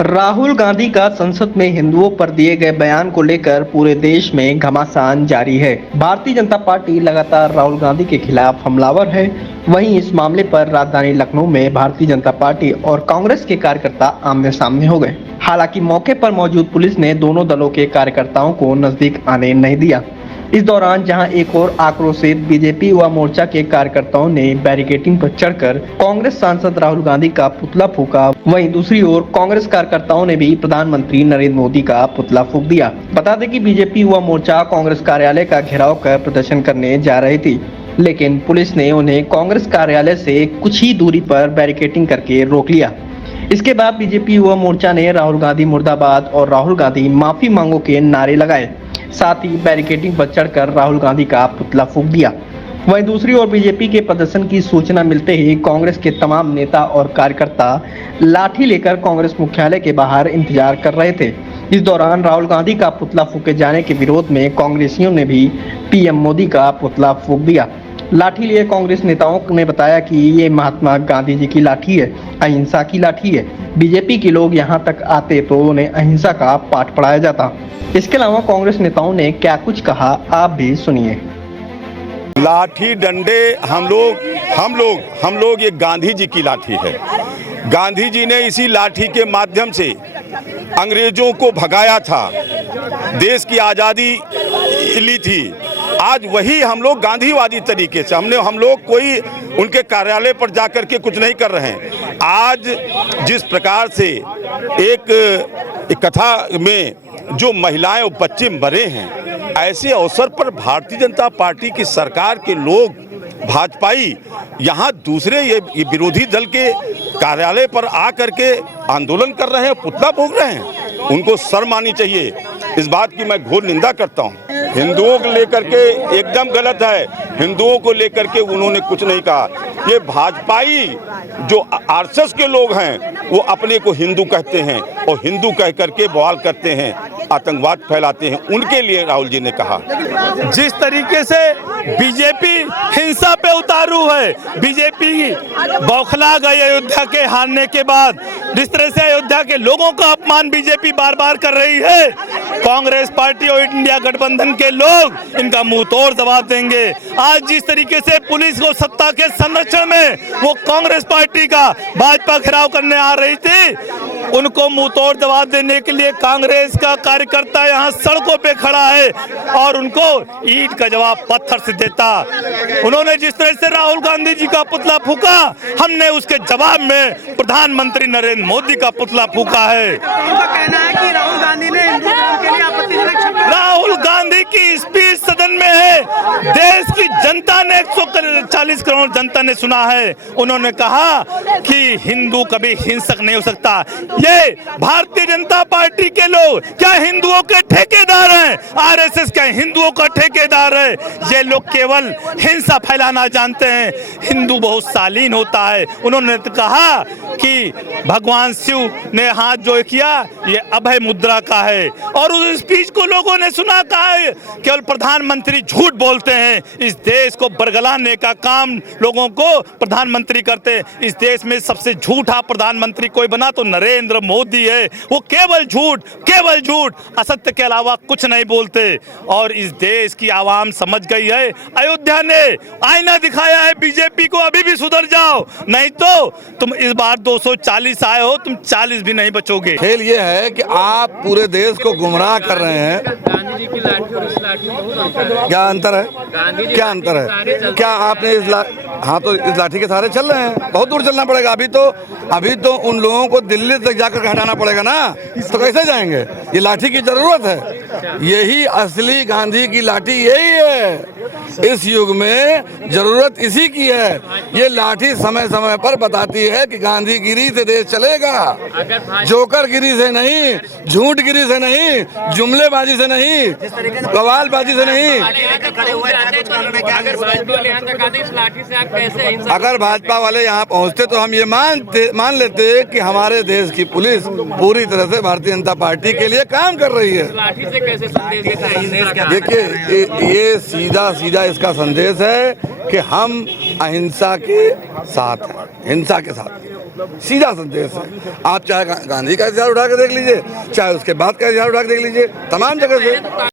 राहुल गांधी का संसद में हिंदुओं पर दिए गए बयान को लेकर पूरे देश में घमासान जारी है। भारतीय जनता पार्टी लगातार राहुल गांधी के खिलाफ हमलावर है। वहीं इस मामले पर राजधानी लखनऊ में भारतीय जनता पार्टी और कांग्रेस के कार्यकर्ता आमने सामने हो गए। हालांकि मौके पर मौजूद पुलिस ने दोनों दलों के कार्यकर्ताओं को नजदीक आने नहीं दिया। इस दौरान जहां एक और आक्रोशित बीजेपी युवा मोर्चा के कार्यकर्ताओं ने बैरिकेडिंग पर चढ़कर कांग्रेस सांसद राहुल गांधी का पुतला फूंका, वहीं दूसरी ओर कांग्रेस कार्यकर्ताओं ने भी प्रधानमंत्री नरेंद्र मोदी का पुतला फूंक दिया। बता दें कि बीजेपी युवा मोर्चा कांग्रेस कार्यालय का घेराव कर प्रदर्शन करने जा रही थी, लेकिन पुलिस ने उन्हें कांग्रेस कार्यालय से कुछ ही दूरी पर बैरिकेडिंग करके रोक लिया। इसके बाद बीजेपी युवा मोर्चा ने राहुल गांधी मुर्दाबाद और राहुल गांधी माफी मांगो के नारे लगाए। साथ ही बैरिकेडिंग पर चढ़कर राहुल गांधी का पुतला फूंक दिया। वहीं दूसरी ओर बीजेपी के प्रदर्शन की सूचना मिलते ही कांग्रेस के तमाम नेता और कार्यकर्ता लाठी लेकर कांग्रेस मुख्यालय के बाहर इंतजार कर रहे थे। इस दौरान राहुल गांधी का पुतला फूंके जाने के विरोध में कांग्रेसियों ने भी पीएम मोदी का पुतला फूंक दिया। लाठी लिए कांग्रेस नेताओं ने बताया कि ये महात्मा गांधी जी की लाठी है, अहिंसा की लाठी है। बीजेपी के लोग यहाँ तक आते तो उन्हें अहिंसा का पाठ पढ़ाया जाता। इसके अलावा कांग्रेस नेताओं ने क्या कुछ कहा, आप भी सुनिए। लाठी डंडे हम लोग ये गांधी जी की लाठी है। गांधी जी ने इसी लाठी के माध्यम से अंग्रेजों को भगाया था, देश की आज़ादी ली थी। आज वही हम लोग गांधीवादी तरीके से हम लोग कोई उनके कार्यालय पर जाकर के कुछ नहीं कर रहे हैं। आज जिस प्रकार से एक कथा में जो महिलाएं और बच्चे मरे हैं, ऐसे अवसर पर भारतीय जनता पार्टी की सरकार के लोग भाजपाई यहाँ दूसरे ये विरोधी दल के कार्यालय पर आकर के आंदोलन कर रहे हैं, पुतला फूंक रहे हैं। उनको शर्म आनी चाहिए। इस बात की मैं घोर निंदा करता हूँ। हिंदुओं को लेकर के एकदम गलत है। हिंदुओं को लेकर के उन्होंने कुछ नहीं कहा। ये भाजपाई जो आरएसएस के लोग हैं वो अपने को हिंदू कहते हैं और हिंदू कह करके बवाल करते हैं, आतंकवाद फैलाते हैं। उनके लिए राहुल जी ने कहा, जिस तरीके से बीजेपी हिंसा पे उतारू है, बीजेपी बौखला गई अयोध्या के हारने के बाद, जिस तरह से अयोध्या के लोगों का अपमान बीजेपी बार बार कर रही है, कांग्रेस पार्टी और इंडिया गठबंधन के लोग इनका मुंह तोड़ जवाब देंगे। आज जिस तरीके से पुलिस को सत्ता के संरक्षण में वो कांग्रेस पार्टी का भाजपा घेराव करने आ रही थी, उनको मुंह तोड़ जवाब देने के लिए कांग्रेस का कार्यकर्ता यहाँ सड़कों पे खड़ा है और उनको ईंट का जवाब पत्थर से देता। उन्होंने जिस तरह से राहुल गांधी जी का पुतला फूंका, हमने उसके जवाब में प्रधानमंत्री नरेंद्र मोदी का पुतला फूंका है। उनका कहना है कि राहुल गांधी ने हिंदू धर्म के लिए आपत्तिजनक। राहुल गांधी की स्पीच सदन में है, देश की जनता ने 140 करोड़ जनता ने सुना है। उन्होंने कहा कि हिंदू कभी हिंसक नहीं हो सकता। ये भारतीय जनता पार्टी के लोग क्या हिंदुओं के ठेकेदार हैं? आरएसएस क्या हिंदुओं का ठेकेदार है? ये लोग केवल हिंसा फैलाना जानते हैं। हिंदू बहुत शालीन होता है। उन्होंने तो कहा कि भगवान शिव ने हाथ जो किया ये अभय मुद्रा का है और उस स्पीच को लोगों ने सुना। कहा है केवल प्रधानमंत्री झूठ बोलते हैं। इस देश को बरगलाने का काम लोगों को प्रधानमंत्री करते हैं। इस देश में सबसे झूठा प्रधानमंत्री कोई बना तो नरेंद्र मोदी है। वो केवल झूठ, असत्य के अलावा कुछ नहीं बोलते और इस देश की आवाम समझ गई है। अयोध्या ने आईना दिखाया है बीजेपी को, अभी भी सुधर जाओ, नहीं तो तुम इस बार 240 आए हो, तुम 40 भी नहीं बचोगे। खेल ये है कि आप पूरे देश को गुमराह कर रहे हैं। गांधी जी की लाठी और इस लाठी में बहुत अंतर है। क्या अंतर है? क्या अंतर है? क्या आपने हाँ तो इस लाठी के सहारे चल रहे हैं, बहुत दूर चलना पड़ेगा। अभी तो उन लोगों को दिल्ली तक जाकर हटाना पड़ेगा ना, तो कैसे जाएंगे? ये लाठी की जरूरत है। यही असली गांधी की लाठी यही है। इस युग में जरूरत इसी की है। ये लाठी समय समय पर बताती है कि गांधीगिरी से देश चलेगा, जोकरगिरी से नहीं, झूठगिरी से नहीं, जुमलेबाजी से नहीं, कवालबाजी से नहीं। अगर भाजपा वाले यहाँ पहुँचते तो हम ये मान लेते कि हमारे देश की पुलिस पूरी तरह से भारतीय जनता पार्टी के लिए काम कर रही है। देखिए ये सीधा इसका संदेश है कि हम अहिंसा के साथ हैं, हिंसा के साथ। सीधा संदेश है। आप चाहे गांधी का इतिहास उठा के देख लीजिए, चाहे उसके बाद का इतिहास उठा के देख लीजिए, तमाम जगह से